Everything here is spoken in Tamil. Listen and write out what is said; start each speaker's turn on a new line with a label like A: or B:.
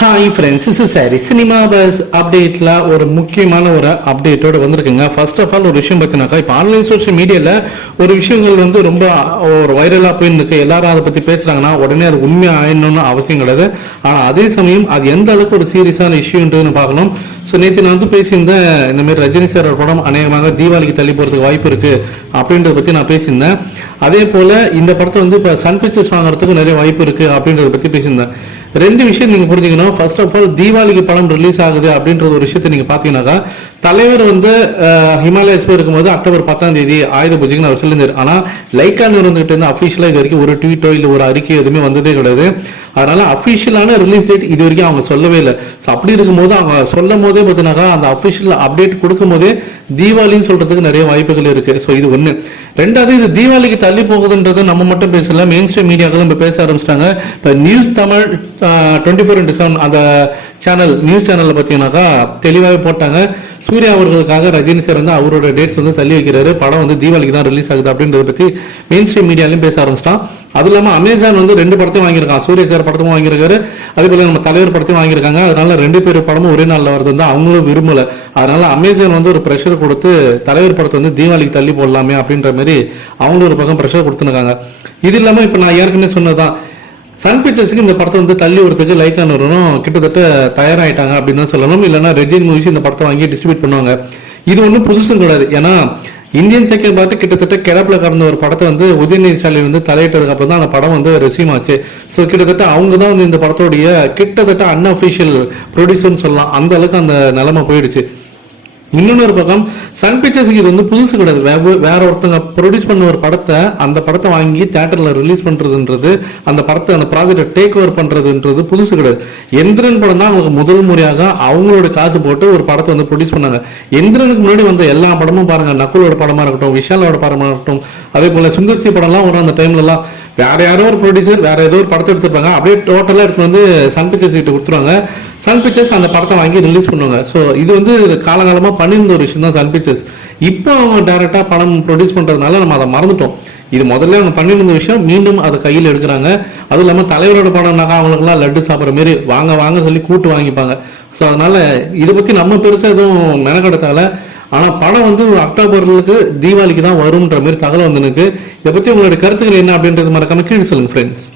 A: ஹாய் ஃப்ரெண்ட்ஸ் இஸ் சாரி சினிமா பஸ் அப்டேட்டில் ஒரு முக்கியமான ஒரு அப்டேட்டோட வந்திருக்குங்க. ஃபர்ஸ்ட் ஆஃப் ஆல் ஒரு விஷயம் பார்த்தினாக்கா இப்போ ஆன்லைன் சோஷியல் மீடியாவில் ஒரு விஷயங்கள் வந்து ரொம்ப ஒரு வைரலாக போயின்னு இருக்கு எல்லாரும் அதை பற்றி பேசுகிறாங்கன்னா உடனே அது உண்மை ஆயிடணும்னு அவசியம் கிடையாது. ஆனால் அதே சமயம் அது எந்த அளவுக்கு ஒரு சீரியஸான இஷ்யூன்றதுன்னு பார்க்கணும். ஸோ நேற்று நான் வந்து பேசியிருந்தேன் இந்தமாரி ரஜினி சார் படம் அநேகமாக தீபாவளிக்கு தள்ளி போகிறதுக்கு வாய்ப்பு இருக்கு அப்படின்றத பற்றி நான் பேசியிருந்தேன். அதே போல் இந்த படத்தை வந்து இப்போ சன் பிக்சர்ஸ் வாங்குறதுக்கு நிறைய வாய்ப்பு இருக்கு அப்படின்றத பற்றி பேசியிருந்தேன். ரெண்டு விஷயம் நீங்க புரிஞ்சுக்கணும். ஃபர்ஸ்ட் ஆஃப் ஆல் தீபாவளிக்கு படம் ரிலீஸ் ஆகுது அப்படின்ற ஒரு விஷயத்தை நீங்க பார்த்தீங்கன்னாக்கா தலைவர் வந்து ஹிமாலயஸ் போய் இருக்கும்போது அக்டோபர் பத்தாம் தேதி ஆயுத பூஜைக்குன்னு அவர் சொல்லியிருந்தார். ஆனா லைக்கா நிறுவனத்துக்கிட்ட இருந்து அஃபிஷியலாக இது வரைக்கும் ஒரு ட்வீட்டோ இல்ல ஒரு அறிக்கை எதுவுமே வந்ததே கிடையாது. அதனால அஃபிஷியலான ரிலீஸ் டேட் இது வரைக்கும் அவங்க சொல்லவே இல்லை. ஸோ அப்படி இருக்கும்போது அவங்க சொல்லும் போதே பார்த்தீங்கன்னாக்கா அந்த அஃபிஷியல் அப்டேட் கொடுக்கும் போதே தீபாவளின்னு சொல்றதுக்கு நிறைய வாய்ப்புகள் இருக்கு. ஸோ இது ஒன்று ரெண்டாவது இது தீபாவளிக்கு தள்ளி போகுதுன்றது நம்ம மட்டும் பேசல மெயின் ஸ்ட்ரீம் மீடியாக்களும் இப்போ பேச ஆரம்பிச்சிட்டாங்க. இப்போ news Tamil twenty four into seven அந்த சேனல் நியூஸ் சேனலில் பார்த்தீங்கன்னாக்கா தெளிவாகவே போட்டாங்க. சூர்யா அவர்களுக்காக ரஜினி சார் வந்து அவரோட டேட்ஸ் வந்து தள்ளி வைக்கிறாரு. படம் வந்து தீபாவளிக்கு தான் ரிலீஸ் ஆகுது அப்படின்றத பற்றி மெயின் ஸ்ட்ரீம் மீடியாலையும் பேச ஆரம்பிச்சிட்டான். அது இல்லாமல் அமேசான் வந்து ரெண்டு படத்தையும் வாங்கியிருக்கான். சூரிய சார் படத்தையும் வாங்கியிருக்காரு. அதே போல நம்ம தலைவர் படத்தையும் வாங்கியிருக்காங்க. அதனால ரெண்டு பேர் படமும் ஒரே நாளில் வருது வந்து அவங்களும் விரும்பல. அதனால அமேசான் வந்து ஒரு ப்ரெஷர் கொடுத்து தலைவர் படத்தை வந்து தீபாவளிக்கு தள்ளி போடலாமே அப்படின்ற மாதிரி அவங்களும் ஒரு பக்கம் ப்ரெஷர் கொடுத்துருக்காங்க. இது இல்லாமல் இப்போ நான் ஏற்கனவே சொன்னதான் சன் பிக்சர்ஸ்க்கு இந்த படத்தை வந்து தள்ளி விடுறதுக்கு லைக் ஆனவரும் கிட்டத்தட்ட தயாராயிட்டாங்க அப்படின்னு தான் சொல்லணும். இல்லைன்னா ரெஜின் மூவிஸ் இந்த படத்தை வாங்கி டிஸ்ட்ரிபியூட் பண்ணுவாங்க. இது ஒன்றும் புதுசும் கிடையாது. ஏன்னா இந்தியன் சைக்கிள் பார்த்து கிட்டத்தட்ட கிடப்பில் கடந்த ஒரு படத்தை வந்து உதயநிதி ஸ்டாலின் வந்து தலையிட்டதுக்கு அப்புறம் தான் அந்த படம் வந்து ரெசியூம் ஆச்சு. ஸோ கிட்டத்தட்ட அவங்க தான் வந்து இந்த படத்தோடைய கிட்டத்தட்ட அன்அஃபிஷியல் ப்ரொடியூசர்னு சொல்லலாம். அந்த அளவுக்கு அந்த நிலைமை போயிடுச்சு. இன்னொரு பக்கம் சன் பிக்சர்ஸ்க்கு இது வந்து புதுசு கிடையாது. வேற ஒருத்தங்க ப்ரொடியூஸ் பண்ண ஒரு படத்தை அந்த படத்தை வாங்கி தியேட்டர்ல ரிலீஸ் பண்றதுன்றது அந்த படத்தை அந்த ப்ராஜெக்டை டேக் ஓவர் பண்றதுன்றது புதுசு கிடையாது. எந்திரன் படம் தான் அவங்களுக்கு முதல் முறையாக அவங்களோட காசு போட்டு ஒரு படத்தை வந்து ப்ரொடியூஸ் பண்ணாங்க. எந்திரனுக்கு முன்னாடி வந்த எல்லா படமும் பாருங்க நக்குலோட படமா இருக்கட்டும் விஷாலோட படமா இருக்கட்டும் அதே போல சுந்தர்சி படம்லாம் வரும் அந்த டைம்ல எல்லாம் வேற யாரோ ஒரு ப்ரொடியூசர் வேற ஏதோ ஒரு படத்தை எடுத்துருப்பாங்க. அப்படியே டோட்டலாக எடுத்து வந்து சன் பிக்சர்ஸ் கிட்ட கொடுத்துருவாங்க. சன் பிக்சர்ஸ் அந்த படத்தை வாங்கி ரிலீஸ் பண்ணுவாங்க. ஸோ இது வந்து காலகாலமாக பண்ணியிருந்த ஒரு விஷயம் தான் சன் பிக்சர்ஸ் இப்போ அவங்க டேரெக்டாக படம் ப்ரொடியூஸ் பண்ணுறதுனால நம்ம அதை மறந்துட்டோம். இது முதல்ல அவங்க பண்ணியிருந்த விஷயம் மீண்டும் அதை கையில் எடுக்கிறாங்க. அதுவும் இல்லாமல் தலைவரோட படம்னாக்கா அவங்களுக்குலாம் லட்டு சாப்பிட்ற மாரி வாங்க வாங்க சொல்லி கூட்டு வாங்கிப்பாங்க. ஸோ அதனால இதை பற்றி நம்ம பெருசாக எதுவும் மெனக்கெடுத்தால. ஆனா படம் வந்து அக்டோபருக்கு தீபாவளிக்கு தான் வரும்ன்ற மாதிரி தகவல் வந்துனுக்கு இதை பற்றி உங்களுடைய கருத்துக்கள் என்ன அப்படின்றது மறக்காம கீழே சொல்லுங்க ஃப்ரெண்ட்ஸ்